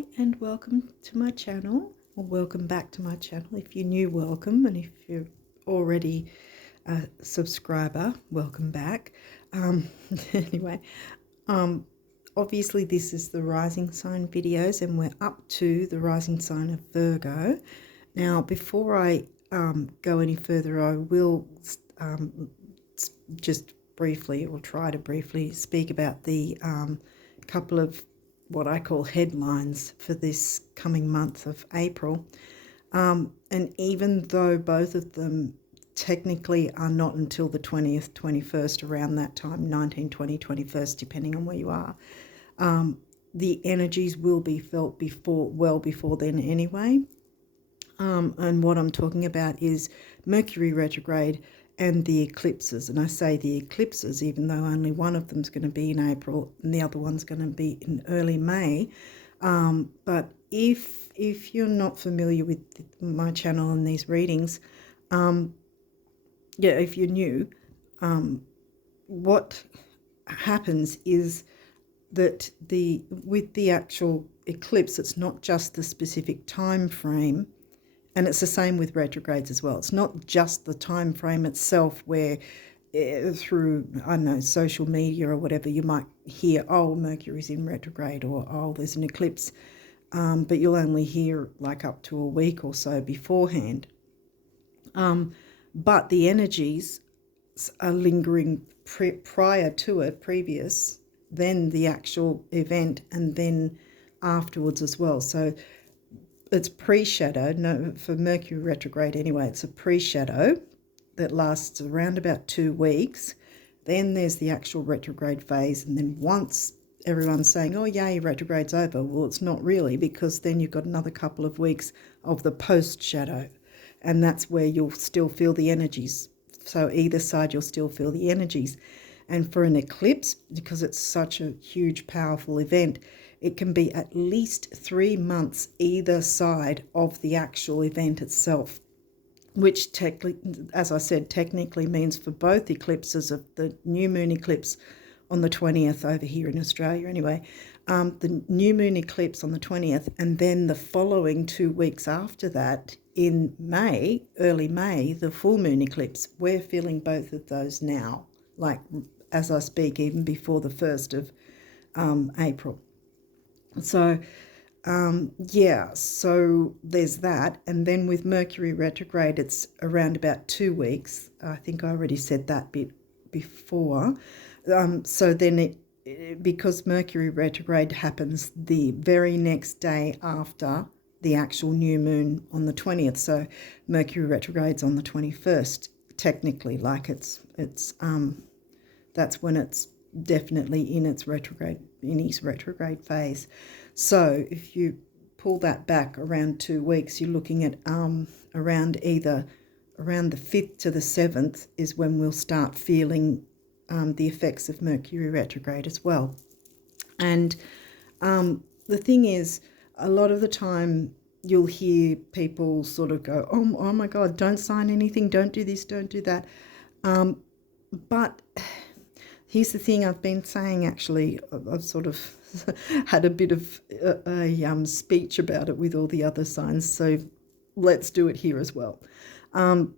Hi and welcome to my channel, or welcome back to my channel. If you're new, welcome, and if you're already a subscriber, welcome back. Anyway, obviously this is the rising sign videos and we're up to the rising sign of Virgo. Now before I go any further, I will just briefly, or try to briefly speak about the couple of what I call headlines for this coming month of April. And even though both of them technically are not until the 20th, 21st, around that time, 19, 20, 21st, depending on where you are, the energies will be felt well before then anyway. And what I'm talking about is Mercury retrograde and the eclipses. And I say the eclipses even though only one of them is going to be in April and the other one's going to be in early May. But if you're not familiar with my channel and these readings, if you're new, what happens is that with the actual eclipse, it's not just the specific time frame. And it's the same with retrogrades as well. It's not just the time frame itself where through, I don't know, social media or whatever, you might hear, oh, Mercury's in retrograde, or oh, there's an eclipse. But you'll only hear like up to a week or so beforehand. But the energies are lingering prior to it, previous, then the actual event, and then afterwards as well. So it's pre-shadow. No, for Mercury retrograde anyway, it's a pre-shadow that lasts around about 2 weeks. Then there's the actual retrograde phase, and then once everyone's saying, oh yay, retrograde's over, well, it's not really, because then you've got another couple of weeks of the post-shadow, and that's where you'll still feel the energies. So either side, you'll still feel the energies. And for an eclipse, because it's such a huge, powerful event, it can be at least 3 months either side of the actual event itself, which as I said, technically means for both eclipses, of the new moon eclipse on the 20th over here in Australia anyway, the new moon eclipse on the 20th, and then the following 2 weeks after that in May, early May, the full moon eclipse. We're feeling both of those now, like as I speak, even before the 1st of April. So so there's that. And then with Mercury retrograde, it's around about 2 weeks. I think I already said that bit before. So then because Mercury retrograde happens the very next day after the actual new moon on the 20th. So Mercury retrograde's on the 21st, technically, like it's that's when it's definitely in its retrograde phase. So if you pull that back around 2 weeks, you're looking at around the 5th to the 7th is when we'll start feeling the effects of Mercury retrograde as well. And the thing is, a lot of the time you'll hear people sort of go, oh my God, don't sign anything, don't do this, don't do that. But here's the thing I've been saying, actually. I've sort of had a bit of a speech about it with all the other signs, so let's do it here as well. So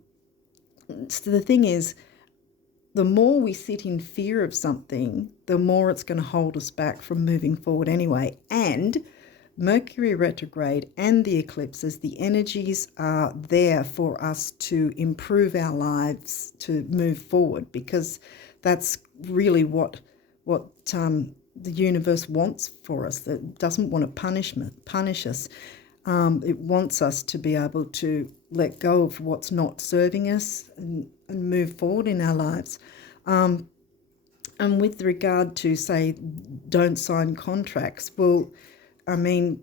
the thing is, the more we sit in fear of something, the more it's going to hold us back from moving forward anyway. And Mercury retrograde and the eclipses, the energies are there for us to improve our lives, to move forward, because that's really what the universe wants for us. That doesn't want to punish us. It wants us to be able to let go of what's not serving us and move forward in our lives. And with regard to, say, don't sign contracts, well, I mean,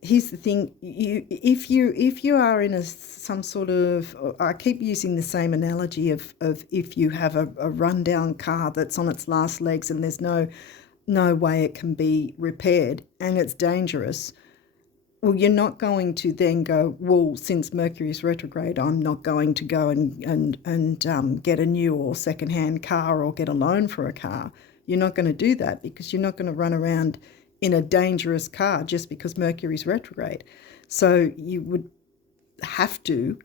here's the thing: if you are in some sort of, I keep using the same analogy of if you have a rundown car that's on its last legs and there's no way it can be repaired and it's dangerous. Well, you're not going to then go, well, since Mercury's retrograde, I'm not going to go and get a new or second-hand car or get a loan for a car. You're not going to do that, because you're not going to run around in a dangerous car just because Mercury's retrograde. So you would have to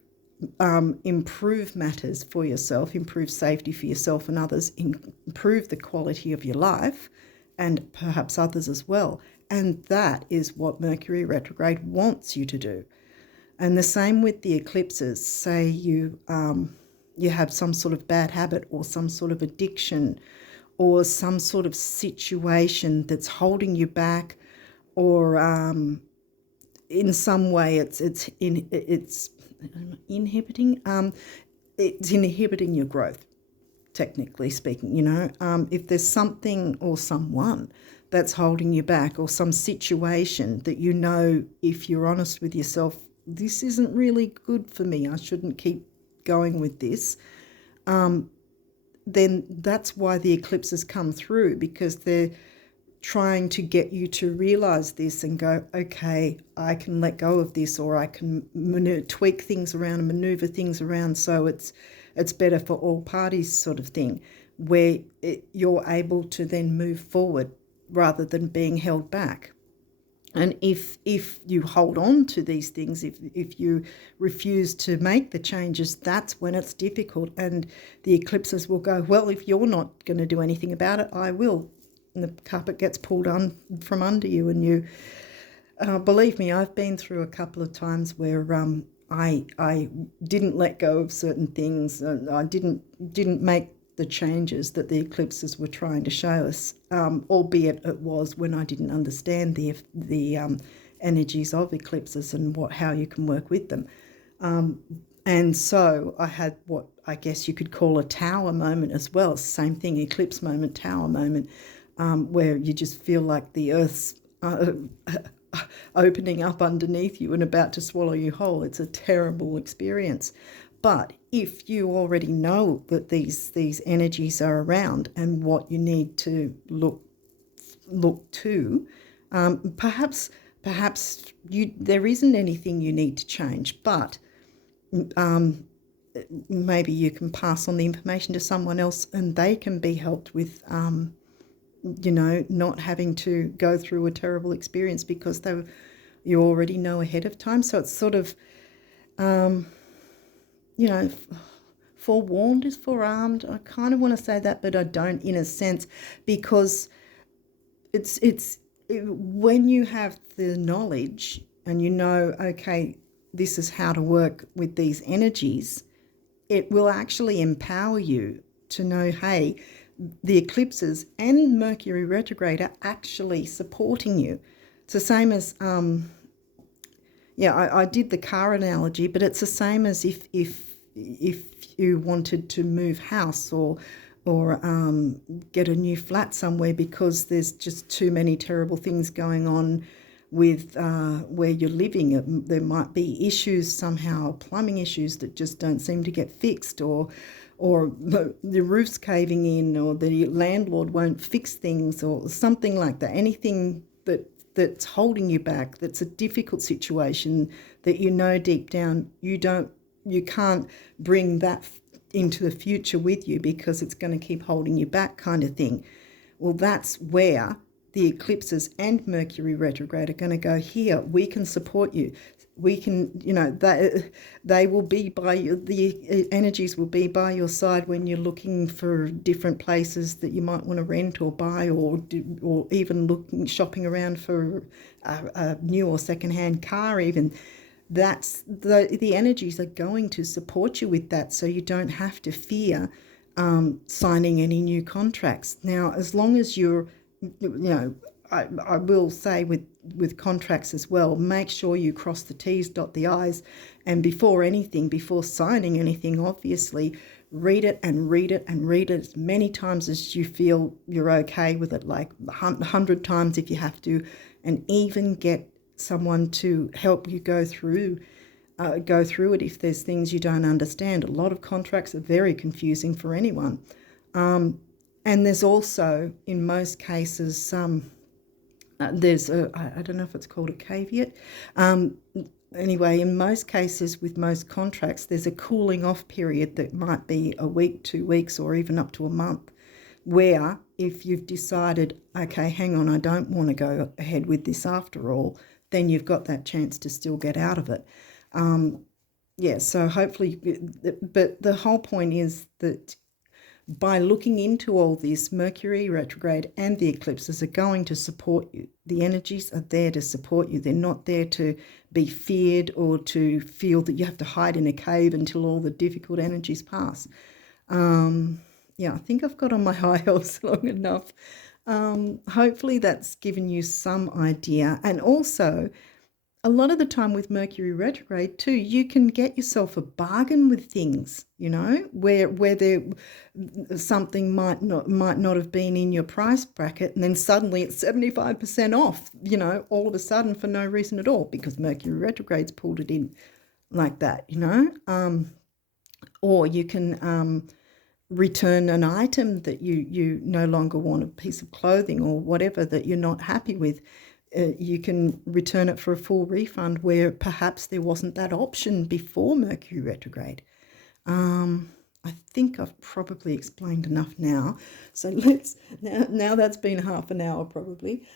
improve matters for yourself, improve safety for yourself and others, improve the quality of your life and perhaps others as well. And that is what Mercury retrograde wants you to do. And the same with the eclipses. Say you have some sort of bad habit or some sort of addiction or some sort of situation that's holding you back, or in some way it's inhibiting it's inhibiting your growth, technically speaking. If there's something or someone that's holding you back, or some situation that if you're honest with yourself, this isn't really good for me, I shouldn't keep going with this, then that's why the eclipses come through, because they're trying to get you to realize this and go, okay, I can let go of this, or I can tweak things around and maneuver things around so it's better for all parties, sort of thing, where you're able to then move forward rather than being held back. And if you hold on to these things, if you refuse to make the changes, that's when it's difficult. And the eclipses will go, well, if you're not going to do anything about it, I will. And the carpet gets pulled on from under you. And you, believe me, I've been through a couple of times where I didn't let go of certain things. I didn't make the changes that the eclipses were trying to show us, albeit it was when I didn't understand the energies of eclipses and how you can work with them. And so I had what I guess you could call a tower moment as well. Same thing, eclipse moment, tower moment, where you just feel like the earth's opening up underneath you and about to swallow you whole. It's a terrible experience. But if you already know that these energies are around and what you need to look to, perhaps there isn't anything you need to change, but maybe you can pass on the information to someone else and they can be helped with not having to go through a terrible experience because you already know ahead of time. So it's sort of forewarned is forearmed. I kind of want to say that, but I don't, in a sense, because it's when you have the knowledge and okay, this is how to work with these energies, it will actually empower you to know, hey, the eclipses and Mercury retrograde are actually supporting you. It's the same as I did the car analogy, but it's the same as if you wanted to move house or get a new flat somewhere because there's just too many terrible things going on with where you're living. There might be issues somehow, plumbing issues that just don't seem to get fixed, or the roof's caving in, or the landlord won't fix things, or something like that. Anything that's holding you back, that's a difficult situation that deep down you can't bring that into the future with you because it's going to keep holding you back, kind of thing. Well, that's where the eclipses and Mercury retrograde are going to go. Here, we can support you. We can, they will be by you. The energies will be by your side when you're looking for different places that you might want to rent or buy, or even shopping around for a new or secondhand car even. That's the energies are going to support you with that, so you don't have to fear signing any new contracts. Now, as long as you're, I will say with contracts as well, make sure you cross the T's, dot the I's, and before signing anything, obviously, read it and read it and read it as many times as you feel you're okay with it, like 100 times if you have to, and even get someone to help you go through it if there's things you don't understand. A lot of contracts are very confusing for anyone. And there's also, in most cases, there's I don't know if it's called a caveat. Anyway, in most cases with most contracts, there's a cooling off period that might be a week, 2 weeks, or even up to a month. where if you've decided, okay, hang on, I don't want to go ahead with this after all, then you've got that chance to still get out of it. Yeah, so hopefully, but the whole point is that by looking into all this, Mercury retrograde and the eclipses are going to support you. The energies are there to support you. They're not there to be feared or to feel that you have to hide in a cave until all the difficult energies pass. Yeah, I think I've got on my high horse long enough. Hopefully that's given you some idea. And also, a lot of the time with Mercury retrograde too, you can get yourself a bargain with things, where there something might not have been in your price bracket, and then suddenly it's 75% off, all of a sudden for no reason at all, because Mercury retrograde's pulled it in like that, or you can return an item that you no longer want, a piece of clothing or whatever that you're not happy with. You can return it for a full refund where perhaps there wasn't that option before Mercury retrograde. I think I've probably explained enough now. So now that's been half an hour probably.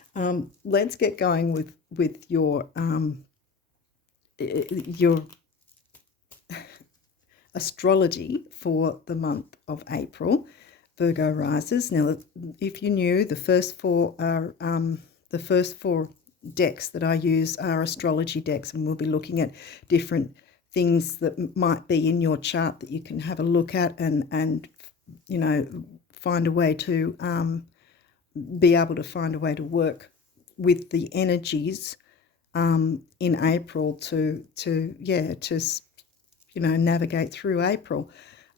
Let's get going with your astrology for the month of April, Virgo risers. Now, if you knew, the first four decks that I use are astrology decks, and we'll be looking at different things that might be in your chart that you can have a look at and find a way to be able to find a way to work with the energies in April to navigate through April.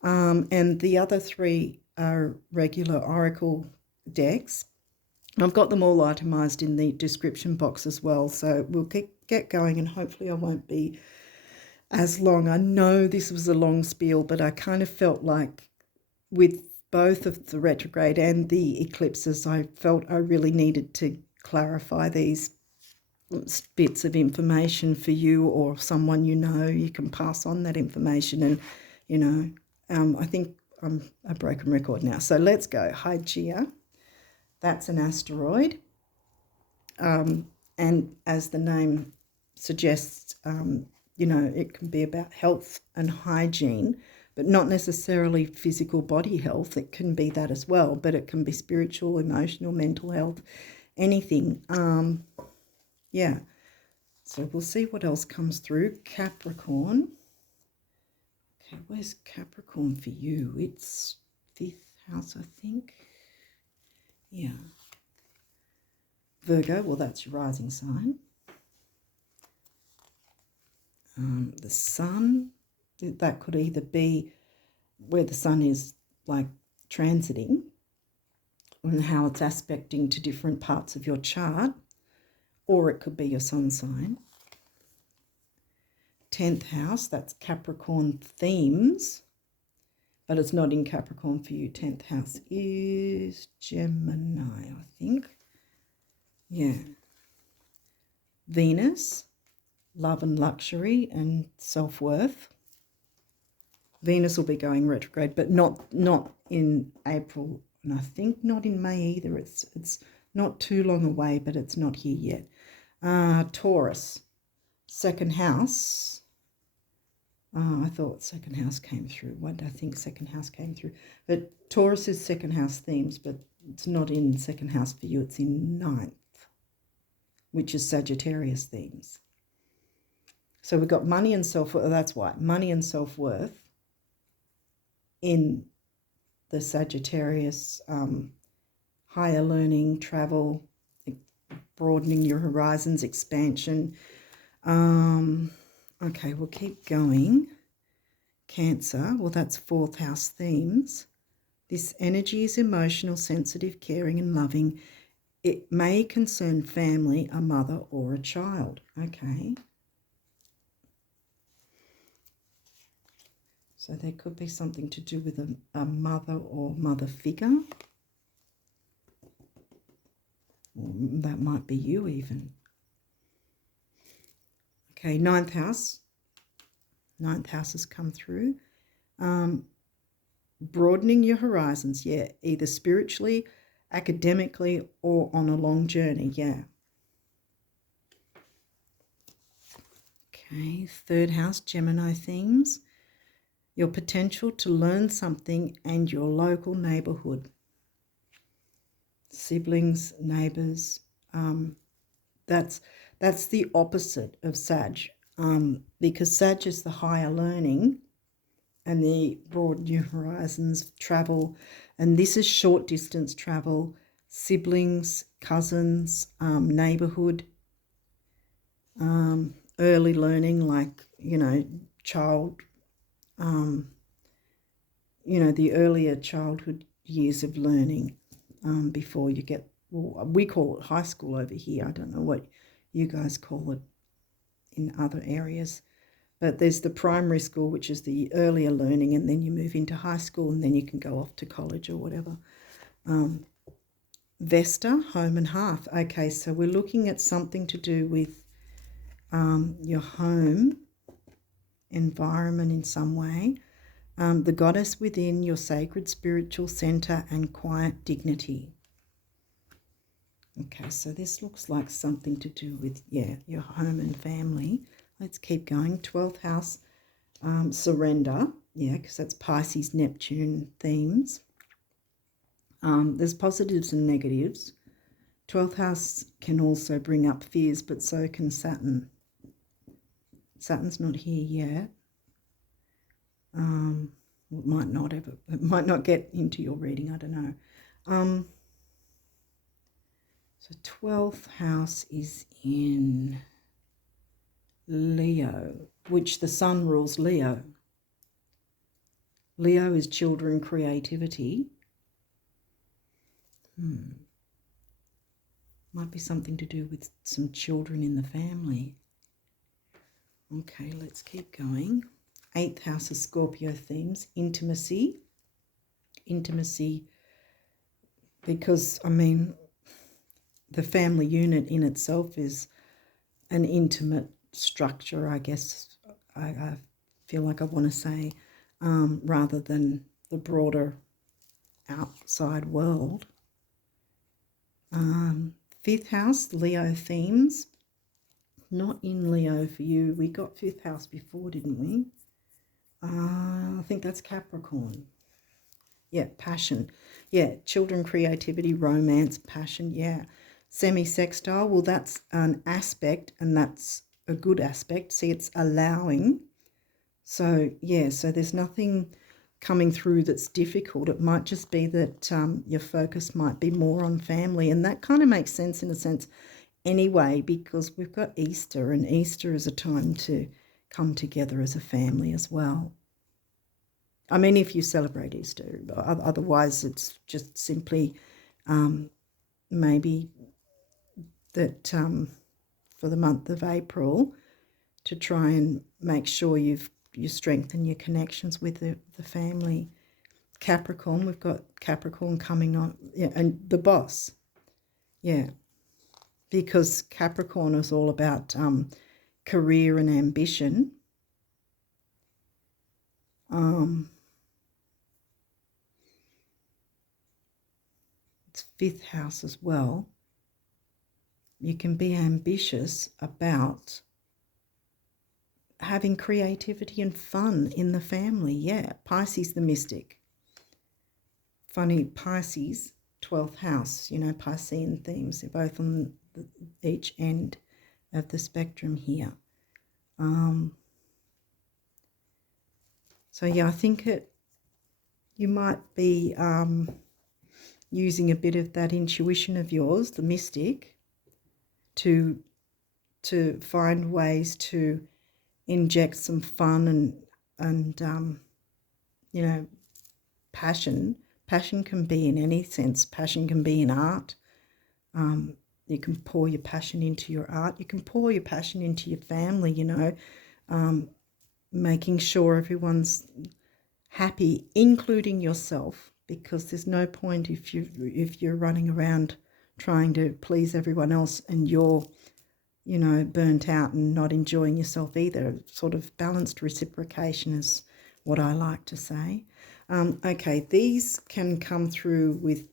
And the other three are regular oracle decks. I've got them all itemized in the description box as well, so we'll get going, and hopefully I won't be as long. I know this was a long spiel, but I kind of felt like with both of the retrograde and the eclipses, I felt I really needed to clarify these bits of information for you or someone you can pass on that information. And I think I'm a broken record now. So let's go. Hygeia. That's an asteroid, and as the name suggests, it can be about health and hygiene, but not necessarily physical body health. It can be that as well, but it can be spiritual, emotional, mental health, anything. Yeah, so we'll see what else comes through. Capricorn. Okay, where's Capricorn for you? It's 5th house, I think. Yeah. Virgo, well, that's your rising sign. The sun, that could either be where the sun is like transiting and how it's aspecting to different parts of your chart, or it could be your sun sign. 10th house, that's Capricorn themes, but it's not in Capricorn for you. 10th house is Gemini, I think. Yeah. Venus, love and luxury and self-worth. Venus will be going retrograde, but not in April, and I think not in May either. It's not too long away, but it's not here yet. Taurus, second house. I thought second house came through. What I think second house came through. But Taurus is second house themes, but it's not in second house for you. It's in 9th, which is Sagittarius themes. So we've got money and self-worth. That's why. Money and self-worth in the Sagittarius, higher learning, travel, broadening your horizons, expansion. Okay, we'll keep going. Cancer, well, that's 4th house themes. This energy is emotional, sensitive, caring, and loving. It may concern family, a mother, or a child. Okay. So there could be something to do with a mother or mother figure. That might be you even. Okay, 9th house. 9th house has come through. broadening your horizons, yeah, either spiritually, academically, or on a long journey, yeah. Okay, third house, Gemini themes. Your potential to learn something and your local neighborhood. Siblings, neighbors. That's the opposite of Sag, because Sag is the higher learning and the broad new horizons, travel, and this is short distance travel, siblings, cousins, neighborhood, early learning, like, child, the earlier childhood years of learning, before you get, well, we call it high school over here. I don't know what you guys call it in other areas. But there's the primary school, which is the earlier learning, and then you move into high school, and then you can go off to college or whatever. Vesta, home and hearth. Okay, so we're looking at something to do with your home environment in some way. The goddess within, your sacred spiritual center, and quiet dignity. Okay, so this looks like something to do with, your home and family. Let's keep going. 12th house, surrender, because that's Pisces, Neptune themes. There's positives and negatives. 12th house can also bring up fears, but so can Saturn. Saturn's not here yet. It might not get into your reading, I don't know. So 12th house is in Leo, which the sun rules Leo. Leo is children, creativity. Might be something to do with some children in the family. Okay, let's keep going. 8th house is Scorpio themes, intimacy. Intimacy, because, the family unit in itself is an intimate structure, I guess. I feel like I want to say, rather than the broader outside world. 5th house, Leo themes. Not in Leo for you. We got 5th house before, didn't we? I think that's Capricorn. Yeah, passion. Yeah, children, creativity, romance, passion. Yeah. Semi-sextile, well, that's an aspect, and that's a good aspect. See, it's allowing. So, so there's nothing coming through that's difficult. It might just be that your focus might be more on family, and that kind of makes sense in a sense anyway, because we've got Easter, and Easter is a time to come together as a family as well. I mean, if you celebrate Easter, otherwise it's just simply maybe that for the month of April, to try and make sure you strengthen your connections with the family. Capricorn, we've got Capricorn coming on, and the boss, because Capricorn is all about career and ambition. It's 5th house as well. You can be ambitious about having creativity and fun in the family. Yeah, Pisces the mystic. Funny, Pisces, 12th house, Piscean themes. They're both on each end of the spectrum here. So, I think you might be using a bit of that intuition of yours, the mystic, to find ways to inject some fun and passion. Passion can be in any sense. Passion can be in art. You can pour your passion into your art. You can pour your passion into your family, making sure everyone's happy, including yourself, because there's no point if you're running around trying to please everyone else and you're burnt out and not enjoying yourself either. Sort of balanced reciprocation is what I like to say. Okay, these can come through with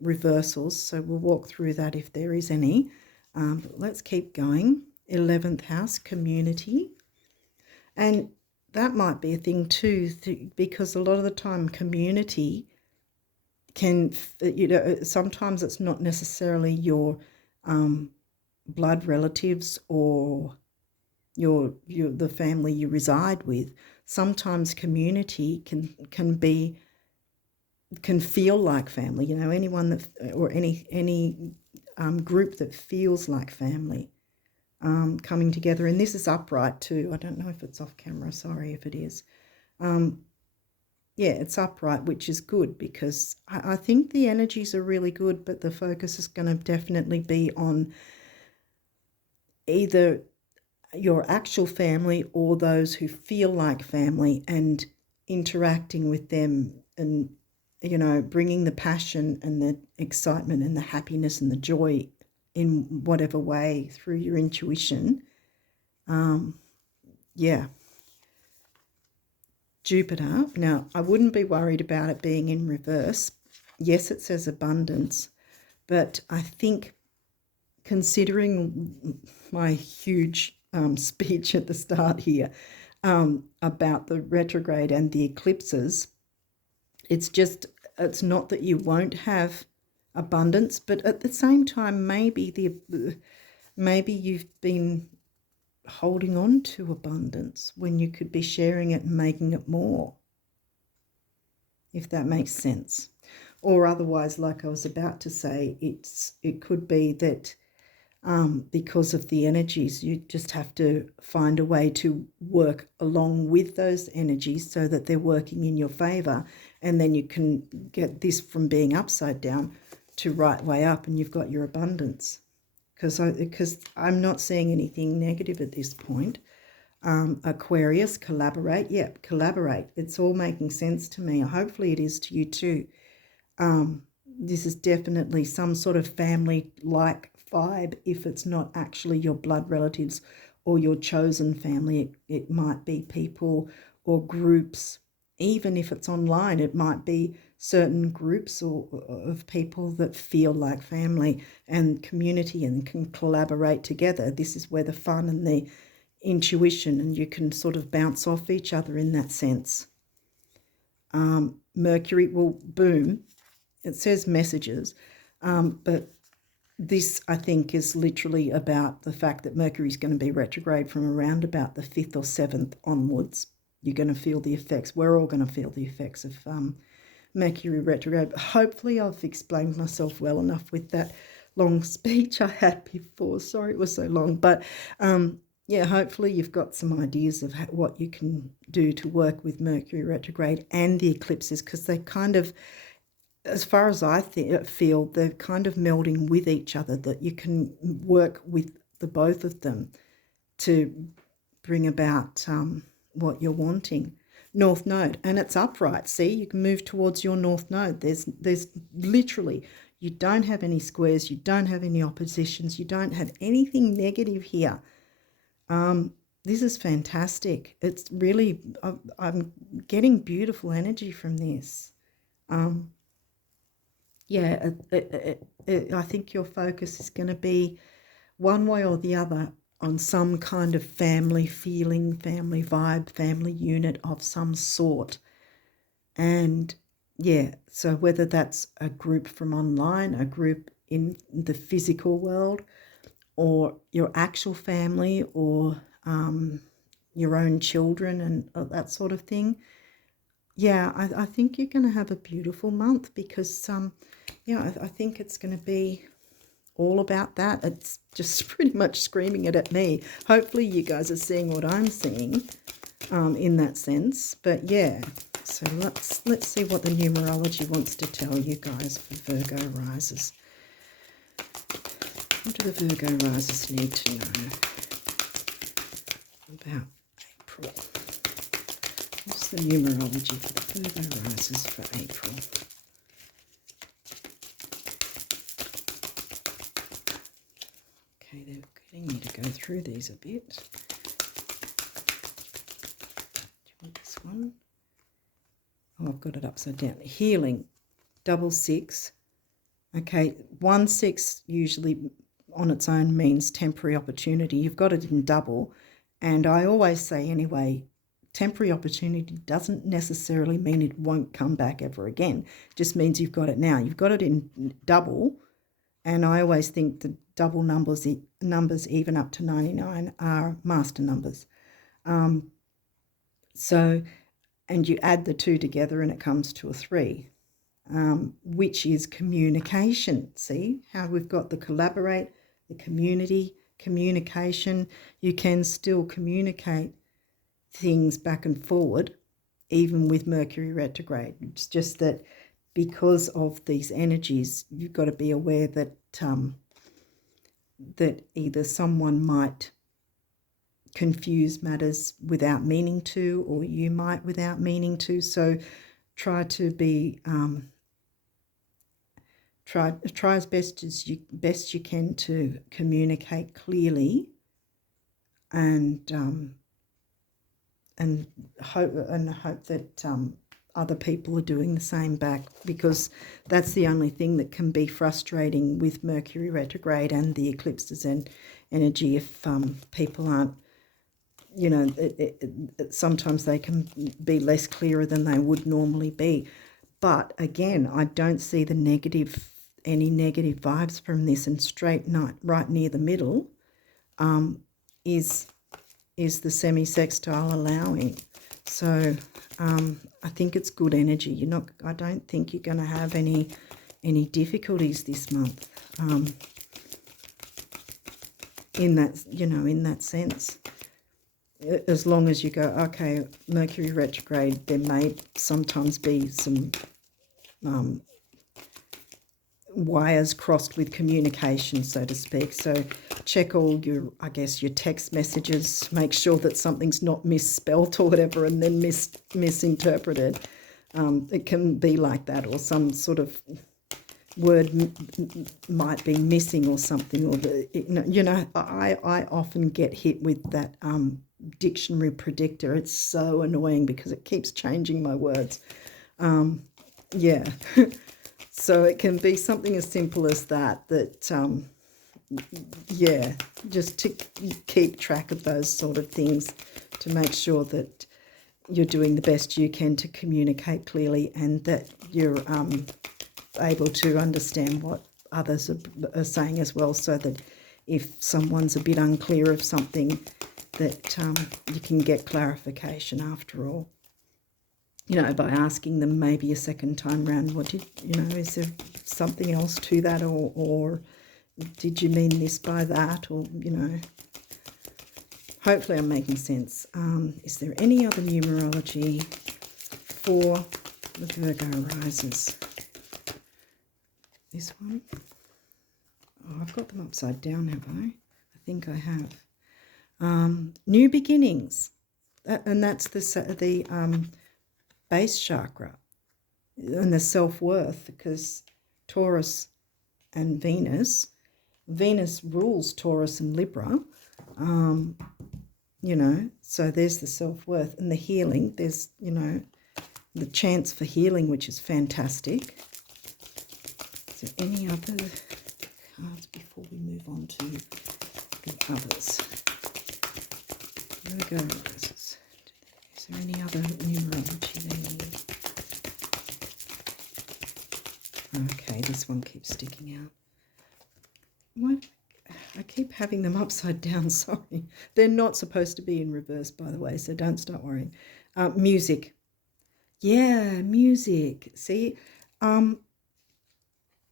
reversals, so we'll walk through that if there is any. But let's keep going. 11th house, community. And that might be a thing too, because a lot of the time community can, sometimes it's not necessarily your blood relatives or the family you reside with. Sometimes community can feel like family. Anyone that, or any group that feels like family coming together. And this is upright too. I don't know if it's off camera. Sorry if it is. Yeah, it's upright, which is good because I think the energies are really good, but the focus is going to definitely be on either your actual family or those who feel like family, and interacting with them and, bringing the passion and the excitement and the happiness and the joy in whatever way through your intuition. Yeah. Jupiter. Now, I wouldn't be worried about it being in reverse. Yes, it says abundance, but I think, considering my huge speech at the start here about the retrograde and the eclipses, it's not that you won't have abundance, but at the same time, maybe you've been holding on to abundance when you could be sharing it and making it more, if that makes sense. Or otherwise, like I was about to say, it could be that because of the energies, you just have to find a way to work along with those energies so that they're working in your favor, and then you can get this from being upside down to right way up, and you've got your abundance. Because I'm not seeing anything negative at this point. Aquarius, collaborate. Yep, collaborate. It's all making sense to me. Hopefully it is to you too. This is definitely some sort of family-like vibe. If it's not actually your blood relatives or your chosen family, it might be people or groups. Even if it's online, it might be certain groups of people that feel like family and community and can collaborate together. This is where the fun and the intuition, and you can sort of bounce off each other in that sense. Mercury will boom. It says messages, but this, I think, is literally about the fact that Mercury is going to be retrograde from around about the 5th or 7th onwards. You're going to feel the effects. We're all going to feel the effects of Mercury retrograde. Hopefully I've explained myself well enough with that long speech I had before. Sorry it was so long. But yeah, hopefully you've got some ideas of what you can do to work with Mercury retrograde and the eclipses, because they kind of, as far as I feel, they're kind of melding with each other, that you can work with the both of them to bring about what you're wanting. North node, and it's upright. See, you can move towards your north node. There's literally, you don't have any squares, you don't have any oppositions, you don't have anything negative here. This is fantastic. It's really, I'm getting beautiful energy from this. Yeah, I think your focus is going to be one way or the other on some kind of family feeling, family vibe, family unit of some sort. And yeah, so whether that's a group from online, a group in the physical world, or your actual family, or your own children and that sort of thing. Yeah, I think you're going to have a beautiful month because, yeah, I think it's going to be all about that. It's just pretty much screaming it at me. Hopefully you guys are seeing what I'm seeing in that sense. But yeah, so let's see what the numerology wants to tell you guys for Virgo risers. What do the Virgo risers need to know about April? What's the numerology for the Virgo risers for April? Okay, they're getting me to go through these a bit. Do you want this one? I've got it upside down. Healing, double six. Okay, 1 6 usually on its own means temporary opportunity. You've got it in double. And I always say anyway, temporary opportunity doesn't necessarily mean it won't come back ever again. It just means you've got it now. You've got it in double. And I always think the double numbers even up to 99 are master numbers. And you add the two together and it comes to a 3. Which is communication. See how we've got the collaborate, the community, communication. You can still communicate things back and forward, even with Mercury retrograde. It's just that because of these energies, you've got to be aware that that either someone might confuse matters without meaning to, or you might without meaning to. So try to be try as best you can to communicate clearly, and hope that other people are doing the same back, because that's the only thing that can be frustrating with Mercury retrograde and the eclipses and energy. If people aren't, sometimes they can be less clearer than they would normally be. But again, I don't see any negative vibes from this, and straight night right near the middle is the semi-sextile allowing. So I think it's good energy. I don't think you're going to have any difficulties this month in that sense. As long as you go, okay, Mercury retrograde, there may sometimes be some wires crossed with communication, so to speak. So check all your text messages, make sure that something's not misspelt or whatever and then misinterpreted. It can be like that, or some sort of word might be missing or something, or I often get hit with that dictionary predictor. It's so annoying because it keeps changing my words. Yeah. So it can be something as simple as that, just to keep track of those sort of things, to make sure that you're doing the best you can to communicate clearly, and that you're able to understand what others are saying as well, so that if someone's a bit unclear of something, that you can get clarification after all. By asking them maybe a second time round, is there something else to that, or did you mean this by that, or, hopefully I'm making sense. Is there any other numerology for the Virgo risers? This one? Oh, I've got them upside down, have I? I think I have. New beginnings, and that's the base chakra and the self-worth, because Taurus and Venus rules Taurus and Libra, so there's the self-worth. And the healing, there's the chance for healing, which is fantastic. Is there any other cards before we move on to the others? Virgo risers. Is there any other numerology they need? Okay, this one keeps sticking out. What? I keep having them upside down, sorry. They're not supposed to be in reverse, by the way, so don't start worrying. Music. Yeah, music. See,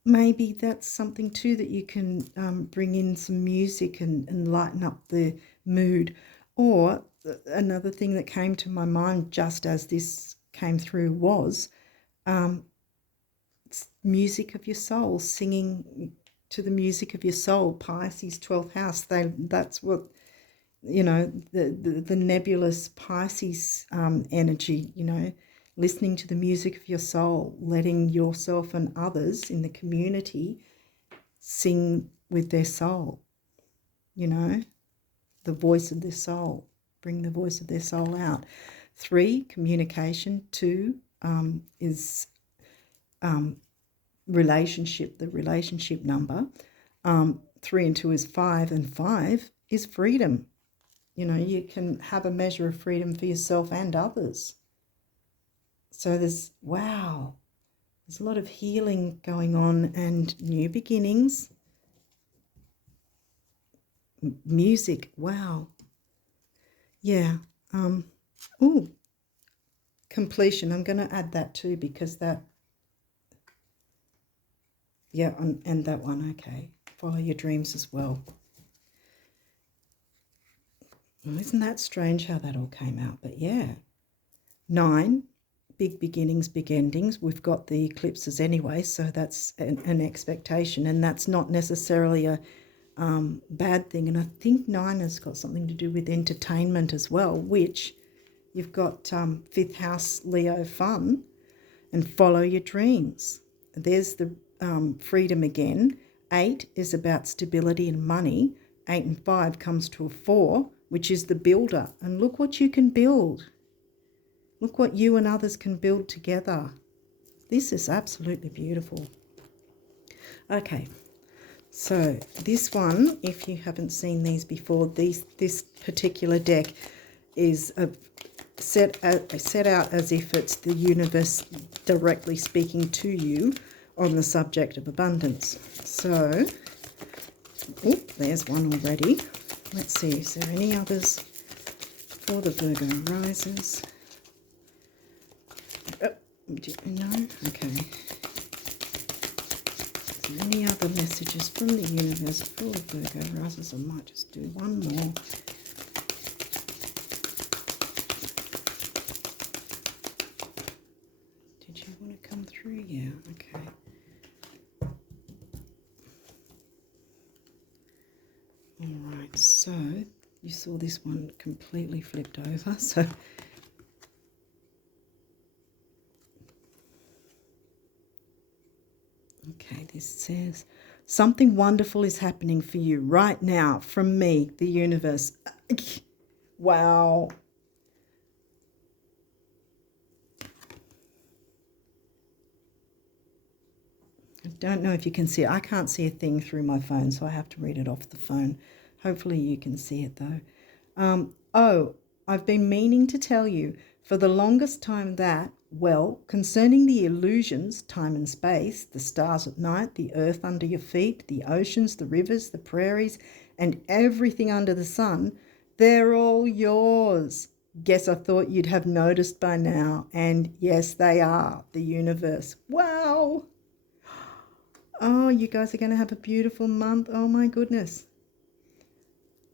maybe that's something too, that you can bring in some music and lighten up the mood. Or another thing that came to my mind just as this came through was music of your soul, singing to the music of your soul. Pisces 12th house, that's what, the nebulous Pisces energy, listening to the music of your soul, letting yourself and others in the community sing with their soul, the voice of their soul, bring the voice of their soul out. 3, communication. 2, is relationship, the relationship number. 3 and 2 is 5, and 5 is freedom. You know, you can have a measure of freedom for yourself and others. So there's a lot of healing going on and new beginnings. Music, wow. Yeah. Completion. I'm going to add that too, because that, and that one, okay. Follow your dreams as well. Well, isn't that strange how that all came out? But yeah. 9, big beginnings, big endings. We've got the eclipses anyway, so that's an expectation, and that's not necessarily a bad thing. And I think 9 has got something to do with entertainment as well, which you've got 5th house Leo fun and follow your dreams. There's the freedom again. 8 is about stability and money. 8 and 5 comes to a 4, which is the builder. And look what you can build. Look what you and others can build together. This is absolutely beautiful. Okay, so this one, if you haven't seen these before, this particular deck is set out as if it's the universe directly speaking to you on the subject of abundance. So, there's one already. Let's see, is there any others for the Virgo risers? No? Okay. Is there any other messages from the universe for the Virgo risers? I might just do one more. Did you want to come through? Yeah, okay. All right, so you saw this one completely flipped over, so okay, this says, something wonderful is happening for you right now from me, the universe. Wow. I don't know if you can see it. I can't see a thing through my phone, so I have to read it off the phone. Hopefully you can see it though. I've been meaning to tell you for the longest time that, well, concerning the illusions, time and space, the stars at night, the earth under your feet, the oceans, the rivers, the prairies, and everything under the sun, they're all yours. Guess I thought you'd have noticed by now. And yes, they are, the universe. Wow. Oh, you guys are going to have a beautiful month. Oh, my goodness.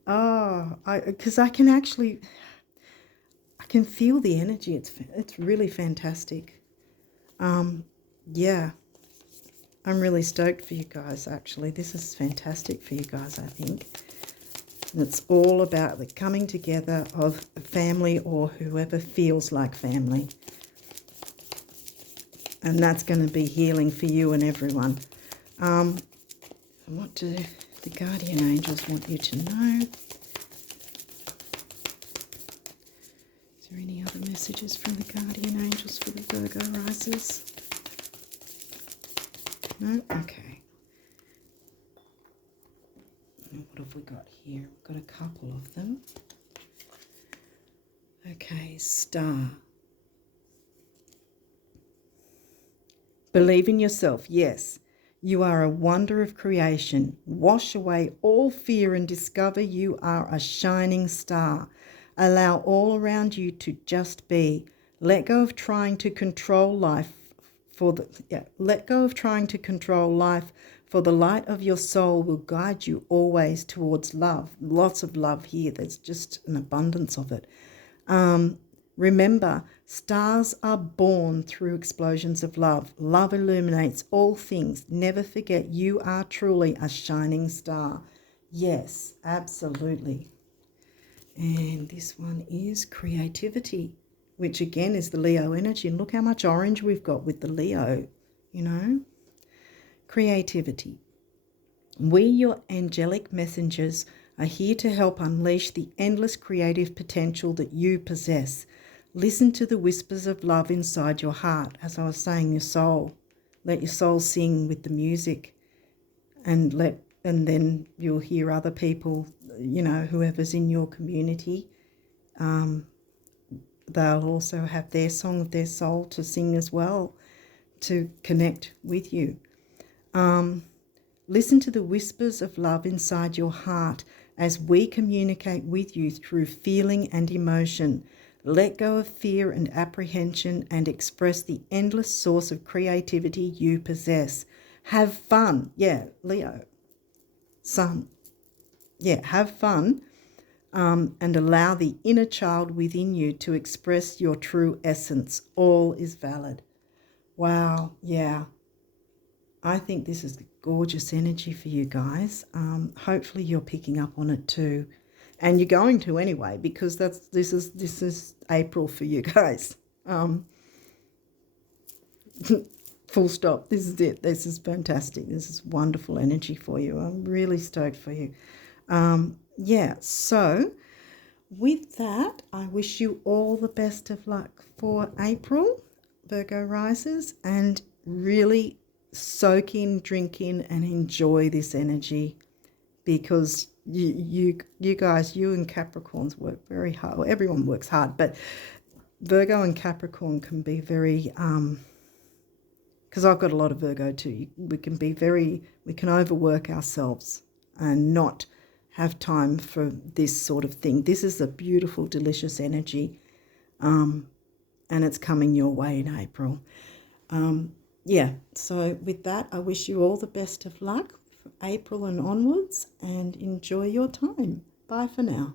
Oh, because I can feel the energy. It's really fantastic. Yeah, I'm really stoked for you guys, actually. This is fantastic for you guys, I think. And it's all about the coming together of a family or whoever feels like family. And that's going to be healing for you and everyone. What do the guardian angels want you to know? Is there any other messages from the guardian angels for the Virgo risers? No? Okay. What have we got here? We've got a couple of them. Okay, star. Believe in yourself, yes. You are a wonder of creation. Wash away all fear and discover you are a shining star. Allow all around you to just be. Let go of trying to control life let go of trying to control life, for the light of your soul will guide you always towards love. Lots of love here. There's just an abundance of it. Remember, stars are born through explosions of love. Love illuminates all things. Never forget you are truly a shining star. Yes, absolutely. And this one is creativity, which again is the Leo energy. And look how much orange we've got with the Leo, you know. Creativity. We, your angelic messengers, are here to help unleash the endless creative potential that you possess. Listen to the whispers of love inside your heart. As I was saying, your soul. Let your soul sing with the music, and then you'll hear other people, you know, whoever's in your community, they'll also have their song of their soul to sing as well, to connect with you. Listen to the whispers of love inside your heart as we communicate with you through feeling and emotion. Let go of fear and apprehension and express the endless source of creativity you possess. Have fun. Yeah, Leo, Sun. Yeah, have fun, and allow the inner child within you to express your true essence. All is valid. Wow, yeah. I think this is gorgeous energy for you guys. Hopefully you're picking up on it too. And you're going to anyway, because this is April for you guys. Full stop. This is it. This is fantastic. This is wonderful energy for you. I'm really stoked for you. Yeah, so with that, I wish you all the best of luck for April, Virgo risers, and really soak in, drink in, and enjoy this energy, because you guys, you and Capricorns work very hard. Well, everyone works hard, but Virgo and Capricorn can be very, because I've got a lot of Virgo too. We can overwork ourselves and not have time for this sort of thing. This is a beautiful, delicious energy, and it's coming your way in April. Yeah, so with that, I wish you all the best of luck for April and onwards, and enjoy your time. Bye for now.